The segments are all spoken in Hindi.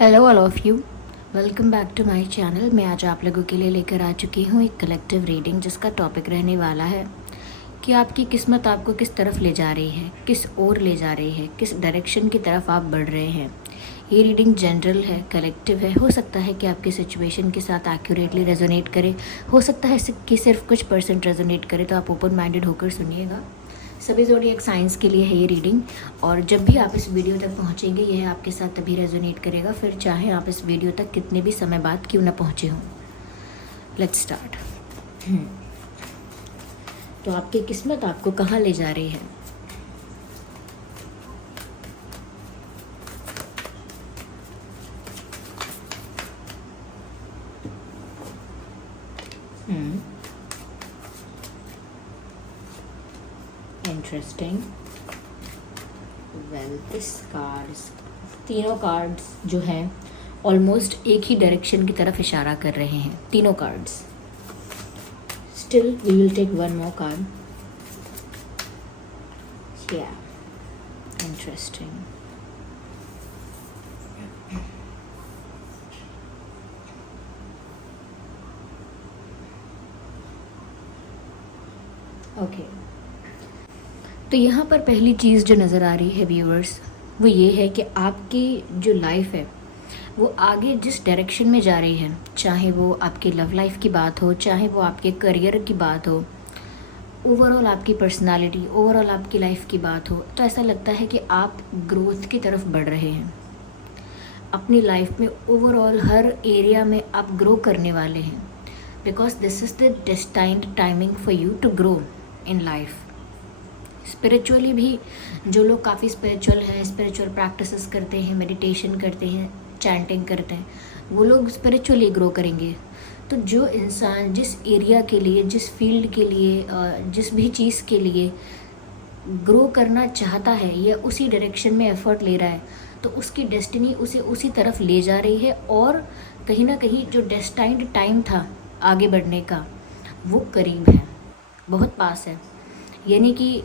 Hello all of you, welcome back to my channel. मैं आज आप लोगों के लिए लेकर आ चुकी हूँ एक कलेक्टिव रीडिंग जिसका टॉपिक रहने वाला है कि आपकी किस्मत आपको किस तरफ ले जा रही है, किस ओर ले जा रही है, किस डायरेक्शन की तरफ आप बढ़ रहे हैं। ये रीडिंग जनरल है, कलेक्टिव है। हो सकता है कि आपकी सिचुएशन के साथ एक्यूरेटली रेजोनेट करे, हो सकता है कि सिर्फ कुछ परसेंट रेजोनेट करे, तो आप ओपन माइंडेड होकर सुनिएगा। सभी ज़ोडिएक साइंस के लिए है ये रीडिंग, और जब भी आप इस वीडियो तक पहुंचेंगे यह आपके साथ तभी रेजोनेट करेगा, फिर चाहे आप इस वीडियो तक कितने भी समय बाद क्यों ना पहुंचे हों। Let's start. तो आपकी किस्मत आपको कहाँ ले जा रही है? इंटरेस्टिंग। वेल, दिस कार्ड्स, तीनों कार्ड्स जो हैं ऑलमोस्ट एक ही डायरेक्शन की तरफ इशारा कर रहे हैं, तीनों cards. Still we will take one more card. Yeah, interesting. Okay, तो यहाँ पर पहली चीज़ जो नज़र आ रही है व्यूअर्स, वो ये है कि आपकी जो लाइफ है वो आगे जिस डायरेक्शन में जा रही है, चाहे वो आपकी लव लाइफ की बात हो, चाहे वो आपके करियर की बात हो, ओवरऑल आपकी पर्सनालिटी, ओवरऑल आपकी लाइफ की बात हो, तो ऐसा लगता है कि आप ग्रोथ की तरफ बढ़ रहे हैं। अपनी लाइफ में ओवरऑल हर एरिया में आप ग्रो करने वाले हैं, because this is the destined timing for you to grow in life. Spiritually भी जो लोग काफ़ी स्पिरिचुअल हैं, स्पिरिचुअल प्रैक्टिसेस करते हैं, मेडिटेशन करते हैं, चैंटिंग करते हैं, वो लोग स्पिरिचुअली ग्रो करेंगे। तो जो इंसान जिस एरिया के लिए, जिस फील्ड के लिए, जिस भी चीज़ के लिए ग्रो करना चाहता है या उसी डायरेक्शन में एफर्ट ले रहा है, तो उसकी डेस्टिनी उसे उसी तरफ ले जा रही है, और कहीं ना कहीं जो डेस्टाइन्ड टाइम था आगे बढ़ने का वो करीब है, बहुत पास है। यानी कि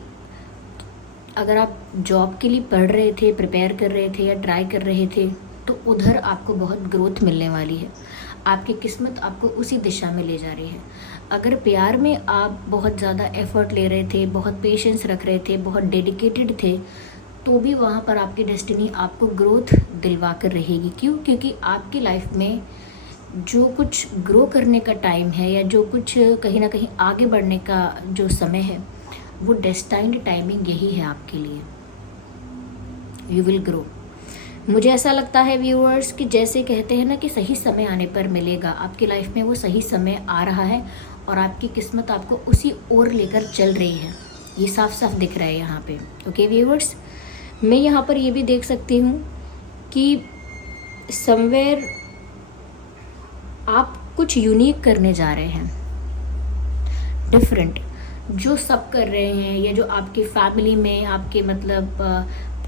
अगर आप जॉब के लिए पढ़ रहे थे, प्रिपेयर कर रहे थे या ट्राई कर रहे थे, तो उधर आपको बहुत ग्रोथ मिलने वाली है। आपकी किस्मत आपको उसी दिशा में ले जा रही है। अगर प्यार में आप बहुत ज़्यादा एफर्ट ले रहे थे, बहुत पेशेंस रख रहे थे, बहुत डेडिकेटेड थे, तो भी वहाँ पर आपकी डेस्टिनी आपको ग्रोथ दिलवा कर रहेगी। क्यों? क्योंकि आपकी लाइफ में जो कुछ ग्रो करने का टाइम है या जो कुछ कहीं ना कहीं आगे बढ़ने का जो समय है, वो डेस्टाइन्ड टाइमिंग यही है आपके लिए। You will grow. मुझे ऐसा लगता है व्यूअर्स कि जैसे कहते हैं ना कि सही समय आने पर मिलेगा, आपकी लाइफ में वो सही समय आ रहा है और आपकी किस्मत आपको उसी ओर लेकर चल रही है। ये साफ साफ दिख रहा है यहाँ पे। ओके व्यूअर्स, मैं यहाँ पर ये भी देख सकती हूँ कि समवेयर आप कुछ यूनिक करने जा रहे हैं, डिफरेंट, जो सब कर रहे हैं या जो आपकी फैमिली में, आपके मतलब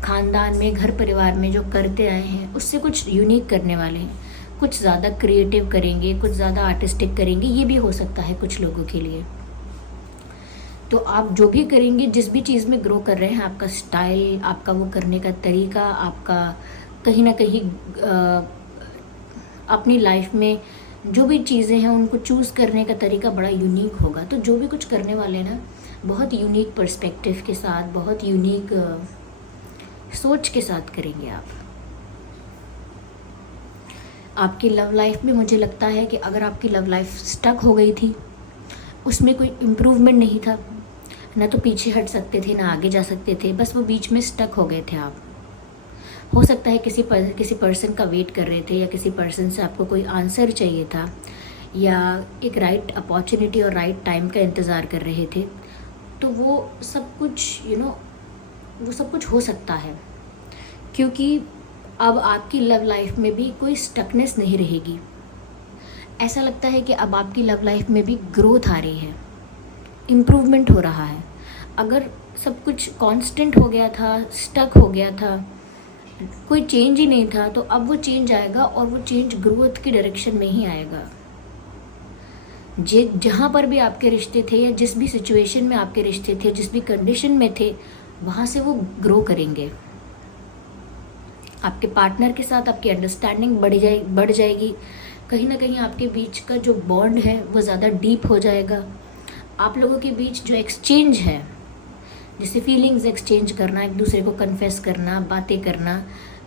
ख़ानदान में, घर परिवार में जो करते आए हैं, उससे कुछ यूनिक करने वाले हैं। कुछ ज़्यादा क्रिएटिव करेंगे, कुछ ज़्यादा आर्टिस्टिक करेंगे, ये भी हो सकता है कुछ लोगों के लिए। तो आप जो भी करेंगे, जिस भी चीज़ में ग्रो कर रहे हैं, आपका स्टाइल, आपका वो करने का तरीका, आपका कहीं ना कहीं अपनी लाइफ में जो भी चीज़ें हैं उनको चूज़ करने का तरीका बड़ा यूनिक होगा। तो जो भी कुछ करने वाले ना, बहुत यूनिक पर्सपेक्टिव के साथ, बहुत यूनिक सोच के साथ करेंगे आप। आपकी लव लाइफ में मुझे लगता है कि अगर आपकी लव लाइफ स्टक हो गई थी, उसमें कोई इम्प्रूवमेंट नहीं था, ना तो पीछे हट सकते थे ना आगे जा सकते थे, बस वो बीच में स्टक हो गए थे आप। हो सकता है किसी पर्सन का वेट कर रहे थे, या किसी पर्सन से आपको कोई आंसर चाहिए था, या एक राइट अपॉर्चुनिटी और राइट टाइम का इंतज़ार कर रहे थे। तो वो सब कुछ वो सब कुछ हो सकता है, क्योंकि अब आपकी लव लाइफ में भी कोई स्टकनेस नहीं रहेगी। ऐसा लगता है कि अब आपकी लव लाइफ में भी ग्रोथ आ रही है, इम्प्रूवमेंट हो रहा है। अगर सब कुछ कांस्टेंट हो गया था, स्टक हो गया था, कोई चेंज ही नहीं था, तो अब वो चेंज आएगा, और वो चेंज ग्रोथ की डायरेक्शन में ही आएगा। जहाँ पर भी आपके रिश्ते थे, या जिस भी सिचुएशन में आपके रिश्ते थे, जिस भी कंडीशन में थे, वहाँ से वो ग्रो करेंगे। आपके पार्टनर के साथ आपकी अंडरस्टैंडिंग बढ़ जाएगी। कहीं ना कहीं आपके बीच का जो बॉन्ड है वो ज़्यादा डीप हो जाएगा। आप लोगों के बीच जो एक्सचेंज है, जैसे फीलिंग्स एक्सचेंज करना, एक दूसरे को कन्फेस करना, बातें करना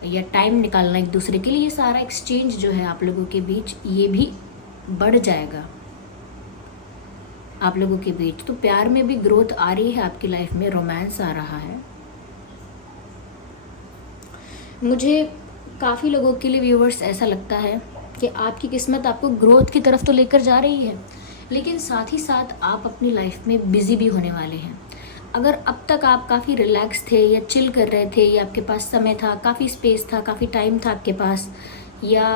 या टाइम निकालना एक दूसरे के लिए, ये सारा एक्सचेंज जो है आप लोगों के बीच, ये भी बढ़ जाएगा आप लोगों के बीच। तो प्यार में भी ग्रोथ आ रही है आपकी लाइफ में, रोमांस आ रहा है। मुझे काफ़ी लोगों के लिए व्यूअर्स ऐसा लगता है कि आपकी किस्मत आपको ग्रोथ की तरफ तो लेकर जा रही है, लेकिन साथ ही साथ आप अपनी लाइफ में बिजी भी होने वाले हैं। अगर अब तक आप काफ़ी रिलैक्स थे या चिल कर रहे थे, या आपके पास समय था, काफ़ी स्पेस था, काफ़ी टाइम था आपके पास, या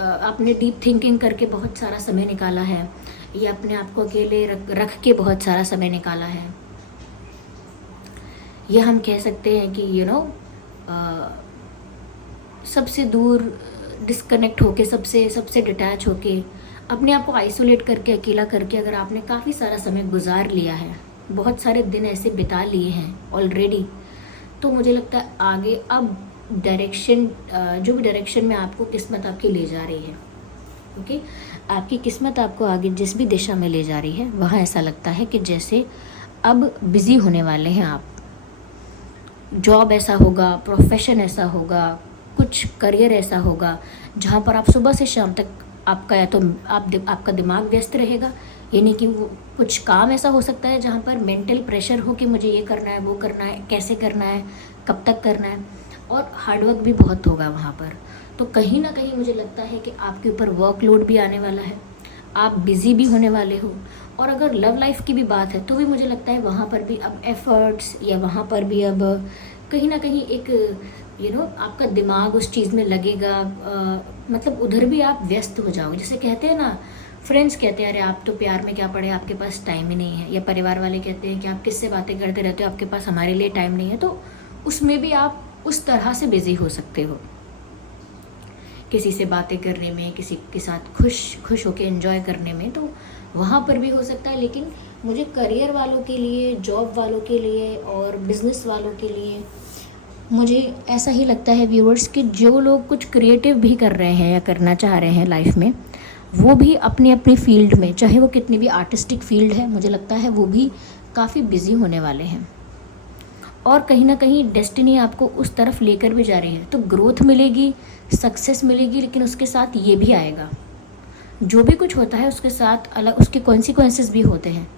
आपने डीप थिंकिंग करके बहुत सारा समय निकाला है, या अपने आप को अकेले रख के बहुत सारा समय निकाला है, या हम कह सकते हैं कि सबसे दूर डिस्कनेक्ट होके, सबसे डिटैच होके, अपने आप को आइसोलेट करके, अकेला करके अगर आपने काफ़ी सारा समय गुजार लिया है, बहुत सारे दिन ऐसे बिता लिए हैं ऑलरेडी, तो मुझे लगता है आगे अब डायरेक्शन, जो भी डायरेक्शन में आपको किस्मत आपकी ले जा रही है, ओके, आपकी किस्मत आपको आगे जिस भी दिशा में ले जा रही है, वहाँ ऐसा लगता है कि जैसे अब बिज़ी होने वाले हैं आप। जॉब ऐसा होगा, प्रोफेशन ऐसा होगा, कुछ करियर ऐसा होगा जहाँ पर आप सुबह से शाम तक आपका या तो आपका दिमाग व्यस्त रहेगा, यानी कि वो कुछ काम ऐसा हो सकता है जहाँ पर मेंटल प्रेशर हो कि मुझे ये करना है, वो करना है, कैसे करना है, कब तक करना है, और हार्डवर्क भी बहुत होगा वहाँ पर। तो कहीं ना कहीं मुझे लगता है कि आपके ऊपर वर्कलोड भी आने वाला है, आप बिज़ी भी होने वाले हो। और अगर लव लाइफ की भी बात है तो भी मुझे लगता है वहाँ पर भी अब एफर्ट्स, या वहाँ पर भी अब कहीं ना कहीं एक आपका दिमाग उस चीज़ में लगेगा, मतलब उधर भी आप व्यस्त हो जाओगे। जैसे कहते हैं ना, फ्रेंड्स कहते हैं अरे आप तो प्यार में क्या पड़े, आपके पास टाइम ही नहीं है, या परिवार वाले कहते हैं कि आप किससे बातें करते रहते हो, आपके पास हमारे लिए टाइम नहीं है। तो उसमें भी आप उस तरह से बिज़ी हो सकते हो, किसी से बातें करने में, किसी के साथ खुश होकर एंजॉय करने में, तो वहाँ पर भी हो सकता है। लेकिन मुझे करियर वालों के लिए, जॉब वालों के लिए और बिज़नेस वालों के लिए मुझे ऐसा ही लगता है व्यूअर्स कि जो लोग कुछ क्रिएटिव भी कर रहे हैं या करना चाह रहे हैं लाइफ में, वो भी अपनी अपनी फील्ड में, चाहे वो कितनी भी आर्टिस्टिक फील्ड है, मुझे लगता है वो भी काफ़ी बिजी होने वाले हैं। और कहीं ना कहीं डेस्टिनी आपको उस तरफ लेकर भी जा रही है। तो ग्रोथ मिलेगी, सक्सेस मिलेगी, लेकिन उसके साथ ये भी आएगा, जो भी कुछ होता है उसके साथ अलग उसके कॉन्सिक्वेंसेस भी होते हैं।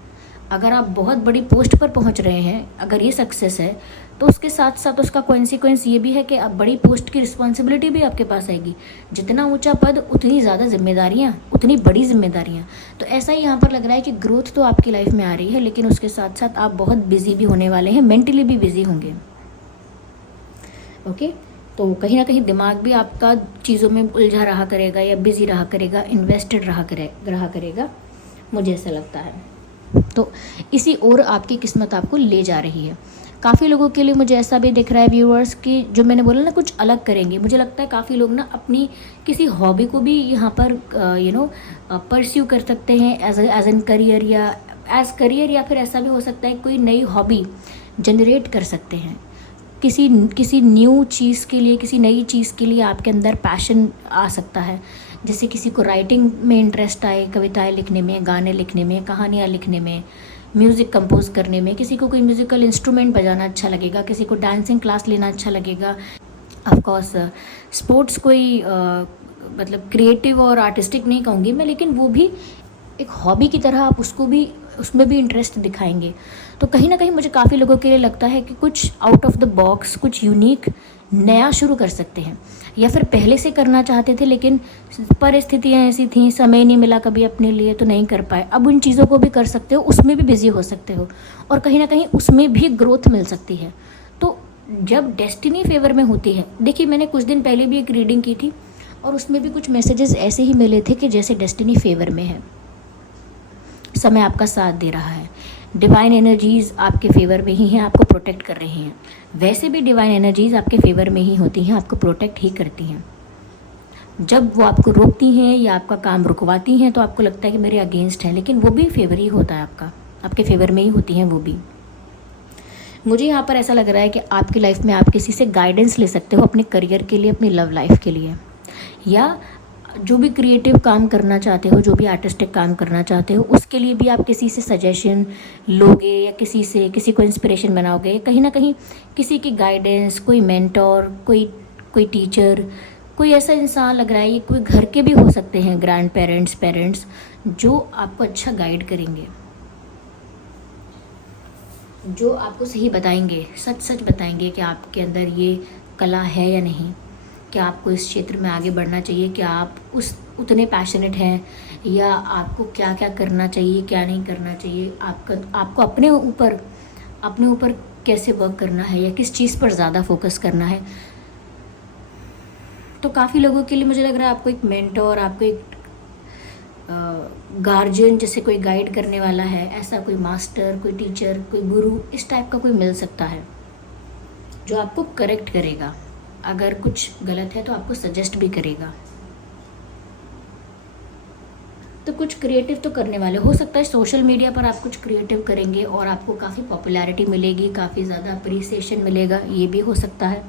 अगर आप बहुत बड़ी पोस्ट पर पहुंच रहे हैं, अगर ये सक्सेस है, तो उसके साथ साथ उसका कॉन्सिक्वेंस ये भी है कि अब बड़ी पोस्ट की रिस्पॉन्सिबिलिटी भी आपके पास आएगी। जितना ऊंचा पद, उतनी ज़्यादा जिम्मेदारियाँ, उतनी बड़ी जिम्मेदारियाँ। तो ऐसा ही यहाँ पर लग रहा है कि ग्रोथ तो आपकी लाइफ में आ रही है, लेकिन उसके साथ साथ आप बहुत बिजी भी होने वाले हैं, मेंटली भी बिजी होंगे, ओके। तो कहीं ना कहीं दिमाग भी आपका चीज़ों में उलझा रहा करेगा, या बिजी रहा करेगा, इन्वेस्टेड रहा करेगा, मुझे ऐसा लगता है। तो इसी ओर आपकी किस्मत आपको ले जा रही है। काफ़ी लोगों के लिए मुझे ऐसा भी दिख रहा है व्यूअर्स कि जो मैंने बोला ना, कुछ अलग करेंगे। मुझे लगता है काफ़ी लोग ना अपनी किसी हॉबी को भी यहाँ पर परस्यू कर सकते हैं एज एन करियर, या फिर ऐसा भी हो सकता है कोई नई हॉबी जनरेट कर सकते हैं। किसी न्यू चीज़ के लिए, किसी नई चीज़ के लिए आपके अंदर पैशन आ सकता है। जैसे किसी को राइटिंग में इंटरेस्ट आए, कविताएं लिखने में, गाने लिखने में, कहानियाँ लिखने में, म्यूज़िक कंपोज करने में, किसी को कोई म्यूज़िकल इंस्ट्रूमेंट बजाना अच्छा लगेगा, किसी को डांसिंग क्लास लेना अच्छा लगेगा। ऑफ कोर्स स्पोर्ट्स कोई मतलब क्रिएटिव और आर्टिस्टिक नहीं कहूँगी मैं, लेकिन वो भी एक हॉबी की तरह आप उसमें भी इंटरेस्ट दिखाएंगे। तो कहीं ना कहीं मुझे काफ़ी लोगों के लिए लगता है कि कुछ आउट ऑफ द बॉक्स, कुछ यूनिक नया शुरू कर सकते हैं, या फिर पहले से करना चाहते थे लेकिन परिस्थितियाँ ऐसी थी, समय नहीं मिला कभी अपने लिए, तो नहीं कर पाए। अब उन चीज़ों को भी कर सकते हो, उसमें भी बिजी हो सकते हो, और कहीं ना कहीं उसमें भी ग्रोथ मिल सकती है। तो जब डेस्टिनी फेवर में होती है, देखिए मैंने कुछ दिन पहले भी एक रीडिंग की थी, और उसमें भी कुछ मैसेजेस ऐसे ही मिले थे कि जैसे डेस्टिनी फेवर में है, समय आपका साथ दे रहा है, डिवाइन एनर्जीज़ आपके फेवर में ही हैं, आपको प्रोटेक्ट कर रही हैं। वैसे भी डिवाइन एनर्जीज़ आपके फेवर में ही होती हैं, आपको प्रोटेक्ट ही करती हैं। जब वो आपको रोकती हैं या आपका काम रुकवाती हैं तो आपको लगता है कि मेरे अगेंस्ट है, लेकिन वो भी फेवर ही होता है आपका, आपके फेवर में ही होती हैं वो भी। मुझे यहाँ पर ऐसा लग रहा है कि आपकी लाइफ में आप किसी से गाइडेंस ले सकते हो अपने करियर के लिए, अपनी लव लाइफ के लिए, या जो भी क्रिएटिव काम करना चाहते हो, जो भी आर्टिस्टिक काम करना चाहते हो, उसके लिए भी आप किसी से सजेशन लोगे या किसी को इंस्पिरेशन बनाओगे। कहीं ना कहीं किसी की गाइडेंस, कोई मेंटोर, कोई टीचर, कोई ऐसा इंसान लग रहा है, ये कोई घर के भी हो सकते हैं, ग्रैंड पेरेंट्स, पेरेंट्स, जो आपको अच्छा गाइड करेंगे, जो आपको सही बताएंगे, सच सच बताएंगे कि आपके अंदर ये कला है या नहीं, कि आपको इस क्षेत्र में आगे बढ़ना चाहिए, कि आप उतने पैशनेट हैं, या आपको क्या क्या करना चाहिए, क्या नहीं करना चाहिए, आपको अपने ऊपर कैसे वर्क करना है, या किस चीज़ पर ज़्यादा फोकस करना है। तो काफ़ी लोगों के लिए मुझे लग रहा है आपको एक मेंटोर, आपको एक गार्जियन, जैसे कोई गाइड करने वाला है, ऐसा कोई मास्टर, कोई टीचर, कोई गुरु, इस टाइप का कोई मिल सकता है जो आपको करेक्ट करेगा। अगर कुछ गलत है तो आपको सजेस्ट भी करेगा। तो कुछ क्रिएटिव तो करने वाले हो सकता है, सोशल मीडिया पर आप कुछ क्रिएटिव करेंगे और आपको काफ़ी पॉपुलैरिटी मिलेगी, काफ़ी ज़्यादा अप्रिसिएशन मिलेगा, ये भी हो सकता है।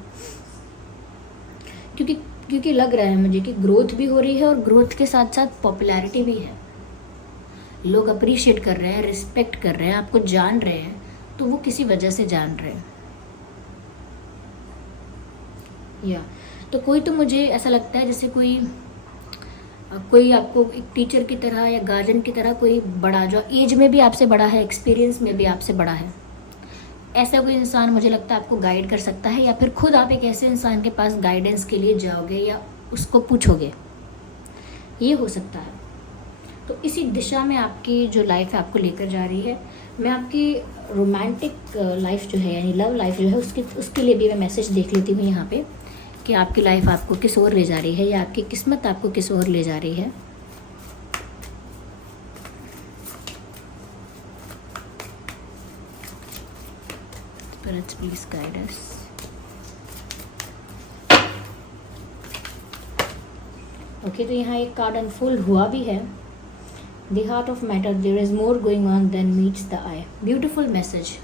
क्योंकि लग रहा है मुझे कि ग्रोथ भी हो रही है और ग्रोथ के साथ साथ पॉपुलैरिटी भी है। लोग अप्रिशिएट कर रहे हैं, रिस्पेक्ट कर रहे हैं, आपको जान रहे हैं, तो वो किसी वजह से जान रहे हैं। या तो कोई, तो मुझे ऐसा लगता है जैसे कोई आपको एक टीचर की तरह या गार्जियन की तरह कोई बड़ा, जो एज में भी आपसे बड़ा है, एक्सपीरियंस में भी आपसे बड़ा है, ऐसा कोई इंसान मुझे लगता है आपको गाइड कर सकता है। या फिर खुद आप एक ऐसे इंसान के पास गाइडेंस के लिए जाओगे या उसको पूछोगे, ये हो सकता है। तो इसी दिशा में आपकी जो लाइफ है आपको लेकर जा रही है। मैं आपकी रोमांटिक लाइफ जो है, यानी लव लाइफ जो है, उसके लिए भी मैं मैसेज देख लेती हूँ यहाँ पे, कि आपकी लाइफ आपको किस ओर ले जा रही है, या आपकी किस्मत आपको किस ओर ले जा रही है। Spirits, please guide us. Okay, तो यहाँ एक कार्ड अनफोल्ड हुआ भी है। The heart of matter, there is more going on than meets the eye. Beautiful message.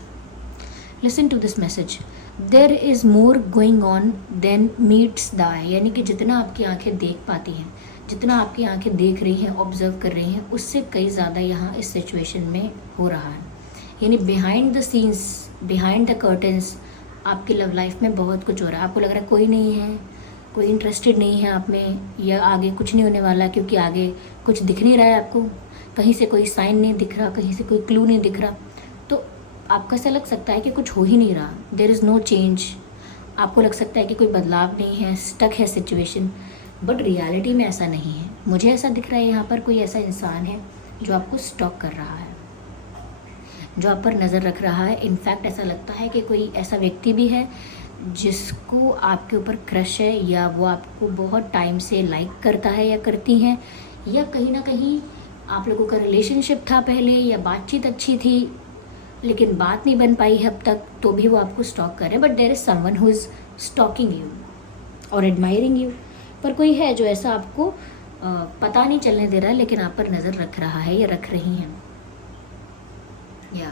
Listen to this message. There is more going on than meets the eye. यानी कि जितना आपकी आंखें देख पाती हैं, जितना आपकी आंखें देख रही हैं, ऑब्जर्व कर रही हैं, उससे कई ज़्यादा यहाँ इस सिचुएशन में हो रहा है। यानी behind the scenes, behind the curtains, आपकी लव लाइफ में बहुत कुछ हो रहा है। आपको लग रहा है कोई नहीं है, कोई इंटरेस्टेड नहीं है आप में, या आगे कुछ नहीं होने वाला, क्योंकि आगे कुछ दिख नहीं रहा है आपको, कहीं से कोई साइन नहीं दिख रहा, कहीं से कोई क्लू नहीं दिख रहा। तो आपको ऐसा लग सकता है कि कुछ हो ही नहीं रहा, देयर इज़ नो चेंज। आपको लग सकता है कि कोई बदलाव नहीं है, स्टक है सिचुएशन, बट रियलिटी में ऐसा नहीं है। मुझे ऐसा दिख रहा है यहाँ पर कोई ऐसा इंसान है जो आपको स्टॉक कर रहा है, जो आप पर नज़र रख रहा है। इनफैक्ट ऐसा लगता है कि कोई ऐसा व्यक्ति भी है जिसको आपके ऊपर क्रश है, या वो आपको बहुत टाइम से लाइक करता है या करती हैं, या कहीं ना कहीं आप लोगों का रिलेशनशिप था पहले, या बातचीत अच्छी थी लेकिन बात नहीं बन पाई है अब तक, तो भी वो आपको स्टॉक कर रहे हैं। But there is someone who is stalking you और एडमायरिंग यू। पर कोई है जो ऐसा आपको पता नहीं चलने दे रहा है, लेकिन आप पर नज़र रख रहा है या रख रही हैं। या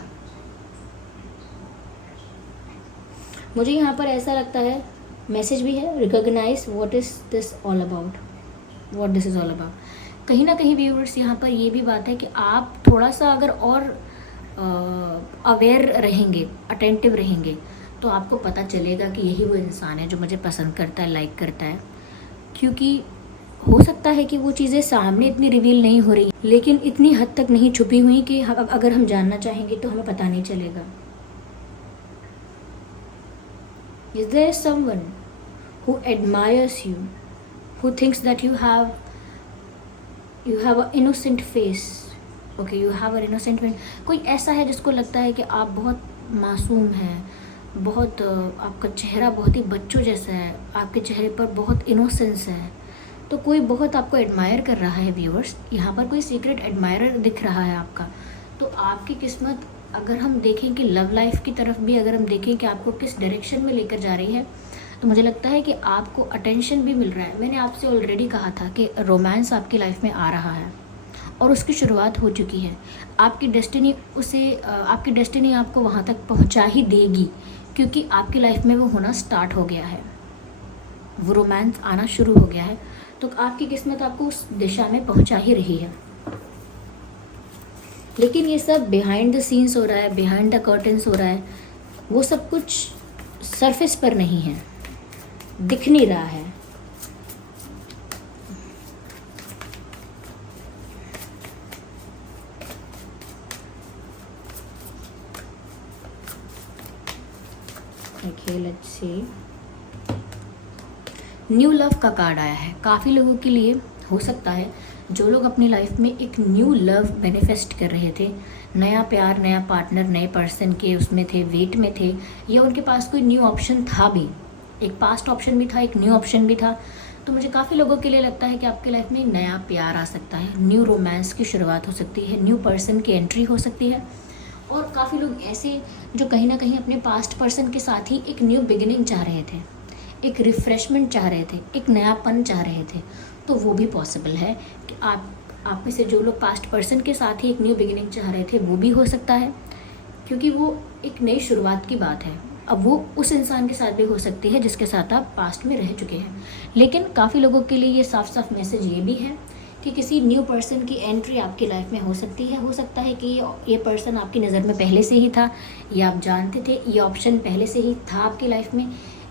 मुझे यहाँ पर ऐसा लगता है, मैसेज भी है, recognise what is this all about, what this is all about. कहीं ना कहीं व्यूअर्स यहाँ पर ये भी बात है कि आप थोड़ा सा अगर और अवेयर रहेंगे, अटेंटिव रहेंगे, तो आपको पता चलेगा कि यही वो इंसान है जो मुझे पसंद करता है, लाइक करता है। क्योंकि हो सकता है कि वो चीज़ें सामने इतनी रिवील नहीं हो रही, लेकिन इतनी हद तक नहीं छुपी हुई कि अगर हम जानना चाहेंगे तो हमें पता नहीं चलेगा। Is there someone who admires you, who thinks that you have an innocent face? Okay, you have an innocent face. कोई ऐसा है जिसको लगता है कि आप बहुत मासूम हैं, बहुत आपका चेहरा बहुत ही बच्चों जैसा है, आपके चेहरे पर बहुत इनोसेंस है। तो कोई बहुत आपको एडमायर कर रहा है व्यूअर्स, यहाँ पर कोई सीक्रेट एडमायरर दिख रहा है आपका। तो आपकी किस्मत, अगर हम देखें कि लव लाइफ की तरफ भी अगर हम देखें कि आपको किस डायरेक्शन में लेकर जा रही है, तो मुझे लगता है कि आपको अटेंशन भी मिल रहा है। मैंने आपसे ऑलरेडी कहा था कि रोमांस आपकी लाइफ में आ रहा है, और उसकी शुरुआत हो चुकी है। आपकी डेस्टिनी आपको वहाँ तक पहुँचा ही देगी, क्योंकि आपकी लाइफ में वो होना स्टार्ट हो गया है, वो रोमांस आना शुरू हो गया है। तो आपकी किस्मत आपको उस दिशा में पहुँचा ही रही है। लेकिन ये सब बिहाइंड द सीन्स हो रहा है, बिहाइंड द कर्टन्स हो रहा है। वो सब कुछ सरफेस पर नहीं है, दिख नहीं रहा है। Okay, let's see. New love का कार्ड आया है। काफ़ी लोगों के लिए हो सकता है जो लोग अपनी लाइफ में एक न्यू लव मैनिफेस्ट कर रहे थे, नया प्यार, नया पार्टनर, नए पर्सन के उसमें थे, वेट में थे, या उनके पास कोई न्यू ऑप्शन था भी, एक पास्ट ऑप्शन भी था, एक न्यू ऑप्शन भी था। तो मुझे काफ़ी लोगों के लिए लगता है कि आपकी लाइफ में नया प्यार आ सकता है, न्यू रोमांस की शुरुआत हो सकती है, न्यू पर्सन की एंट्री हो सकती है। और काफ़ी लोग ऐसे जो कहीं ना कहीं अपने पास्ट पर्सन के साथ ही एक न्यू बिगिनिंग चाह रहे थे, एक रिफ़्रेशमेंट चाह रहे थे, एक नयापन चाह रहे थे। तो वो भी पॉसिबल है कि आप में से जो लोग पास्ट पर्सन के साथ ही एक न्यू बिगिनिंग चाह रहे थे, वो भी हो सकता है, क्योंकि वो एक नई शुरुआत की बात है। अब वो उस इंसान के साथ भी हो सकती है जिसके साथ आप पास्ट में रह चुके हैं। लेकिन काफ़ी लोगों के लिए ये साफ साफ मैसेज ये भी है कि किसी न्यू पर्सन की एंट्री आपकी लाइफ में हो सकती है। हो सकता है कि ये पर्सन आपकी नज़र में पहले से ही था, या आप जानते थे, ये ऑप्शन पहले से ही था आपकी लाइफ में,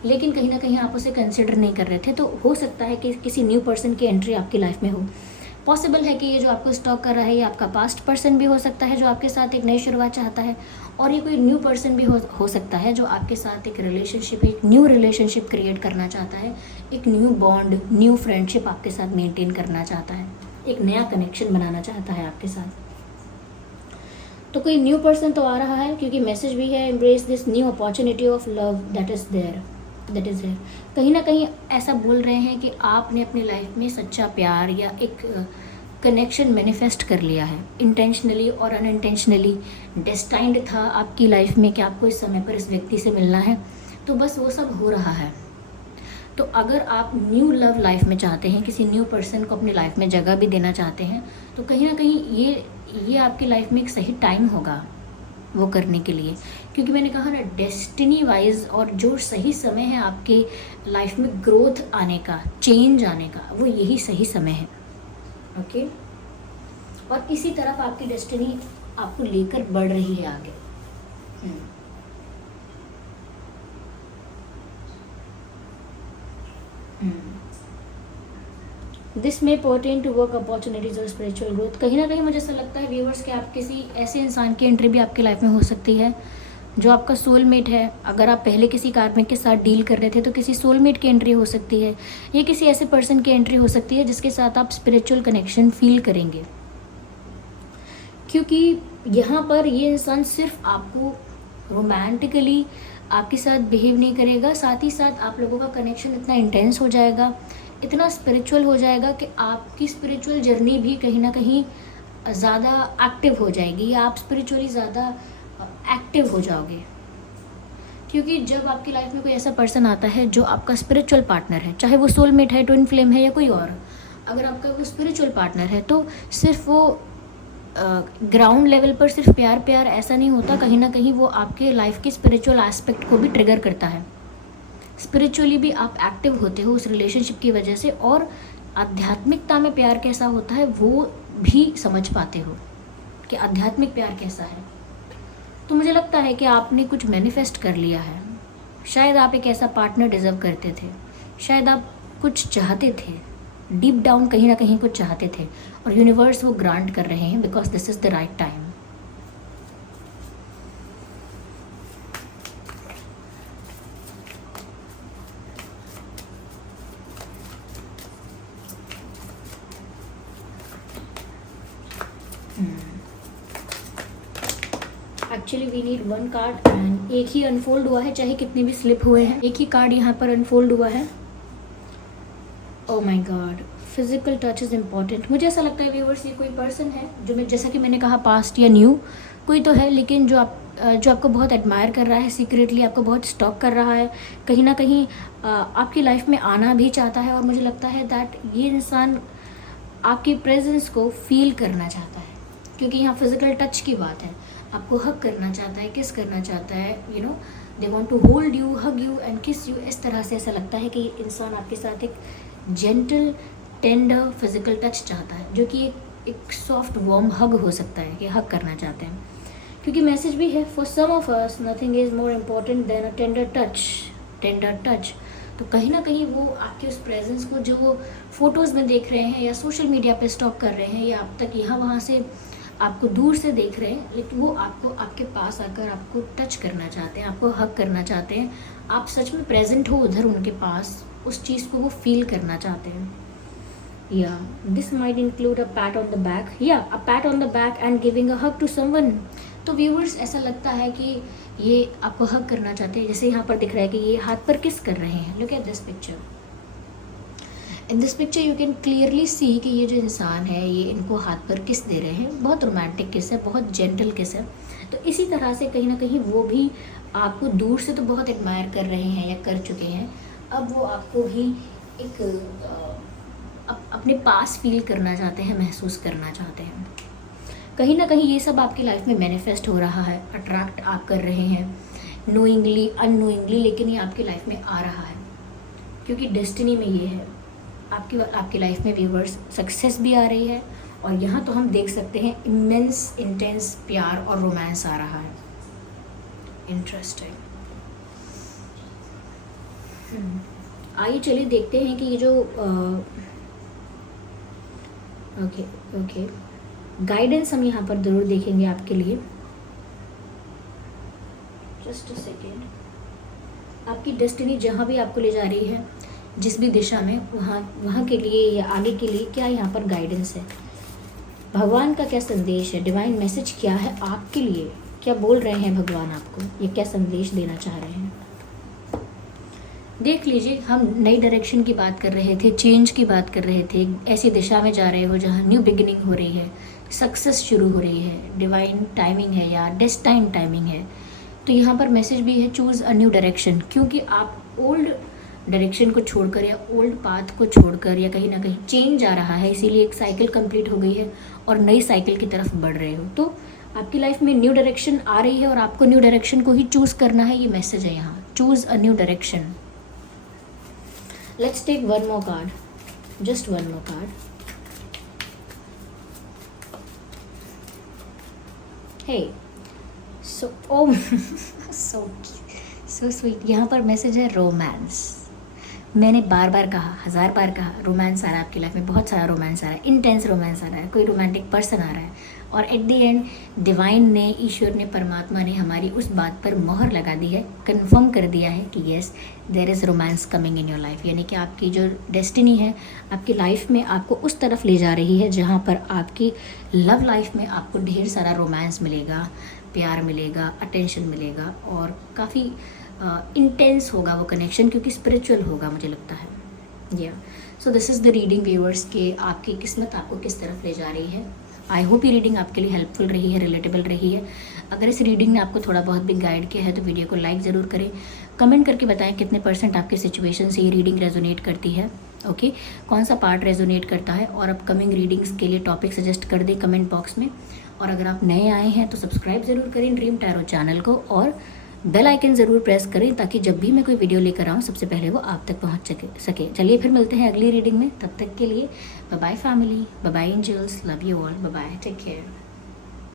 लेकिन कहीं ना कहीं आप उसे कंसिडर नहीं कर रहे थे। तो हो सकता है कि किसी न्यू पर्सन की एंट्री आपकी लाइफ में हो। पॉसिबल है कि ये जो आपको स्टॉक कर रहा है, ये आपका पास्ट पर्सन भी हो सकता है जो आपके साथ एक नई शुरुआत चाहता है, और ये कोई न्यू पर्सन भी हो सकता है जो आपके साथ एक न्यू रिलेशनशिप क्रिएट करना चाहता है, एक न्यू बॉन्ड, न्यू फ्रेंडशिप आपके साथ मेंटेन करना चाहता है, एक नया कनेक्शन बनाना चाहता है आपके साथ। तो कोई न्यू पर्सन तो आ रहा है, क्योंकि मैसेज भी है, embrace this new opportunity of love that is there. कहीं ना कहीं ऐसा बोल रहे हैं कि आपने अपनी लाइफ में सच्चा प्यार या एक कनेक्शन मैनिफेस्ट कर लिया है, इंटेंशनली और अनइंटेंशनली डेस्टाइंड था आपकी लाइफ में कि आपको इस समय पर इस व्यक्ति से मिलना है। तो बस वो सब हो रहा है। तो अगर आप न्यू लव लाइफ में चाहते हैं, किसी न्यू पर्सन को अपनी लाइफ में जगह भी देना चाहते हैं, तो कहीं ना कहीं ये आपकी लाइफ में एक सही टाइम होगा वो करने के लिए। क्योंकि मैंने कहा ना, डेस्टिनी वाइज और जो सही समय है आपके लाइफ में ग्रोथ आने का, चेंज आने का, वो यही सही समय है। ओके, और इसी तरफ आपकी डेस्टिनी आपको लेकर बढ़ रही है आगे। This may pertain to work opportunities और स्पिरिचुअल ग्रोथ। कहीं ना कहीं मुझे ऐसा लगता है व्यूअर्स कि आप किसी ऐसे इंसान की एंट्री भी आपकी लाइफ में हो सकती है जो आपका सोलमेट है। अगर आप पहले किसी कार्मिक के साथ डील कर रहे थे तो किसी सोलमेट की एंट्री हो सकती है, या किसी ऐसे पर्सन की एंट्री हो सकती है जिसके साथ आप स्पिरिचुअल कनेक्शन फील करेंगे। क्योंकि यहाँ पर ये इंसान सिर्फ आपको रोमांटिकली आपके साथ बिहेव नहीं करेगा, साथ ही साथ आप लोगों का कनेक्शन इतना इंटेंस हो जाएगा, इतना स्पिरिचुअल हो जाएगा कि आपकी स्पिरिचुअल जर्नी भी कहीं ना कहीं ज़्यादा एक्टिव हो जाएगी, या आप स्पिरिचुअली ज़्यादा एक्टिव हो जाओगे। क्योंकि जब आपकी लाइफ में कोई ऐसा पर्सन आता है जो आपका स्पिरिचुअल पार्टनर है, चाहे वो सोलमेट है, ट्विन फ्लेम है, या कोई और, अगर आपका वो स्पिरिचुअल पार्टनर है, तो सिर्फ वो ग्राउंड लेवल पर सिर्फ प्यार प्यार ऐसा नहीं होता, कहीं ना कहीं वो आपके लाइफ के स्पिरिचुअल एस्पेक्ट को भी ट्रिगर करता है। स्पिरिचुअली भी आप एक्टिव होते हो उस रिलेशनशिप की वजह से, और आध्यात्मिकता में प्यार कैसा होता है वो भी समझ पाते हो कि आध्यात्मिक प्यार कैसा है। तो मुझे लगता है कि आपने कुछ मैनिफेस्ट कर लिया है। शायद आप एक ऐसा पार्टनर डिजर्व करते थे, शायद आप कुछ चाहते थे, डीप डाउन कहीं ना कहीं कुछ चाहते थे, और यूनिवर्स वो ग्रांट कर रहे हैं because this is the right time. Actually we need one card, and एक ही अनफोल्ड हुआ है, चाहे कितने भी स्लिप हुए हैं, एक ही कार्ड यहाँ पर अनफोल्ड हुआ है। Oh my God, physical touch is important. मुझे ऐसा लगता है व्यूअर्स, ये कोई पर्सन है जो जैसा कि मैंने कहा पास्ट या न्यू कोई तो है, लेकिन जो आपको बहुत एडमायर कर रहा है, सीक्रेटली आपको बहुत स्टॉक कर रहा है, कहीं ना कहीं आपकी लाइफ में आना भी चाहता है। और मुझे लगता है दैट ये इंसान आपकी प्रेजेंस को फील करना चाहता है, क्योंकि यहाँ फिजिकल टच की बात है। आपको हग करना चाहता है, किस करना चाहता है, you know they want to hold you, hug you and kiss you. इस तरह से ऐसा लगता है कि ये इंसान आपके साथ एक जेंटल टेंडर फिजिकल टच चाहता है, जो कि एक सॉफ्ट वार्म हग हो सकता है, कि हग करना चाहते हैं। क्योंकि मैसेज भी है, for some of us nothing is more important than a tender touch, tender touch. तो कहीं ना कहीं वो आपके उस प्रेजेंस को जो वो फ़ोटोज़ में देख रहे हैं या सोशल मीडिया पे स्टॉक कर रहे हैं या अब तक यहाँ वहाँ से आपको दूर से देख रहे हैं, लेकिन वो आपको आपके पास आकर आपको टच करना चाहते हैं, आपको हग करना चाहते हैं। आप सच में प्रेजेंट हो उधर उनके पास, उस चीज़ को वो फील करना चाहते हैं। या this might include a pat on the back, या a pat on the back and giving a hug to someone. तो व्यूअर्स ऐसा लगता है कि ये आपको हग करना चाहते हैं। जैसे यहाँ पर दिख रहा है कि ये हाथ पर किस कर रहे हैं। Look at this picture. In this picture you can clearly see कि ये जो इंसान है ये इनको हाथ पर किस दे रहे हैं। बहुत रोमांटिक किस है, बहुत जेंटल किस है। तो इसी तरह से कहीं ना कहीं वो भी आपको दूर से तो बहुत एडमायर कर रहे हैं या कर चुके हैं, अब वो आपको भी एक अपने पास फील करना चाहते हैं, महसूस करना चाहते हैं। कहीं ना कहीं ये सब आपकी लाइफ में मैनिफेस्ट हो रहा है, अट्रैक्ट आप कर रहे हैं नोइंगली अननोइंगली, लेकिन ये आपकी लाइफ में आ रहा है क्योंकि डेस्टिनी में ये है। आपकी लाइफ में व्यूवर्स सक्सेस भी आ रही है, और यहाँ तो हम देख सकते हैं इमेंस इंटेंस प्यार और रोमांस आ रहा है। इंटरेस्टिंग। आइए चलिए देखते हैं कि ये जो ओके गाइडेंस हम यहाँ पर ज़रूर देखेंगे आपके लिए। Just a second. आपकी डेस्टिनी जहाँ भी आपको ले जा रही है, जिस भी दिशा में, वहाँ के लिए या आगे के लिए क्या यहाँ पर गाइडेंस है, भगवान का क्या संदेश है, डिवाइन मैसेज क्या है आपके लिए, क्या बोल रहे हैं भगवान आपको, ये क्या संदेश देना चाह रहे हैं। देख लीजिए, हम नई डायरेक्शन की बात कर रहे थे, चेंज की बात कर रहे थे, ऐसी दिशा में जा रहे हो जहाँ न्यू बिगिनिंग हो रही है, सक्सेस शुरू हो रही है, डिवाइन टाइमिंग है या डेस्टाइन टाइमिंग है। तो यहाँ पर मैसेज भी है, चूज़ अ न्यू डायरेक्शन, क्योंकि आप ओल्ड डायरेक्शन को छोड़कर या ओल्ड पाथ को छोड़कर या कहीं ना कहीं चेंज आ रहा है, इसीलिए एक साइकिल कंप्लीट हो गई है और नई साइकिल की तरफ बढ़ रहे हो। तो आपकी लाइफ में न्यू डायरेक्शन आ रही है और आपको न्यू डायरेक्शन को ही चूज़ करना है, ये मैसेज है यहाँ, choose a new direction. Let's take one more card, just one more card. Hey so oh so sweet. यहाँ पर मैसेज है रोमांस। मैंने बार बार कहा, 1000 बार कहा, रोमांस आ रहा है आपकी लाइफ में, बहुत सारा रोमांस आ रहा है, इंटेंस रोमांस आ रहा है, कोई रोमांटिक पर्सन आ रहा है। और एट द एंड डिवाइन ने, ईश्वर ने, परमात्मा ने हमारी उस बात पर मोहर लगा दी है, कंफर्म कर दिया है कि yes there is romance coming in your life. यानी कि आपकी जो डेस्टिनी है आपकी लाइफ में आपको उस तरफ ले जा रही है जहाँ पर आपकी लव लाइफ में आपको ढेर सारा रोमांस मिलेगा, प्यार मिलेगा, अटेंशन मिलेगा और काफ़ी इंटेंस होगा वो कनेक्शन, क्योंकि स्पिरिचुअल होगा मुझे लगता है। या so this is the reading viewers के आपकी किस्मत आपको किस तरफ ले जा रही है। आई होप ये रीडिंग आपके लिए हेल्पफुल रही है, रिलेटेबल रही है। अगर इस रीडिंग ने आपको थोड़ा बहुत भी गाइड किया है तो वीडियो को लाइक ज़रूर करें, कमेंट करके बताएं कितने % आपके सिचुएशन से ये रीडिंग रेजोनेट करती है। ओके, कौन सा पार्ट रेजोनेट करता है, और अपकमिंग रीडिंग्स के लिए टॉपिक सजेस्ट कर दें कमेंट बॉक्स में। और अगर आप नए आए हैं तो सब्सक्राइब ज़रूर करें ड्रीम टैरो चैनल को, और बेल आइकन ज़रूर प्रेस करें ताकि जब भी मैं कोई वीडियो लेकर आऊँ सबसे पहले वो आप तक पहुँच सके। चलिए फिर मिलते हैं अगली रीडिंग में, तब तक के लिए bye bye family, bye bye angels, love you all, bye bye, take care.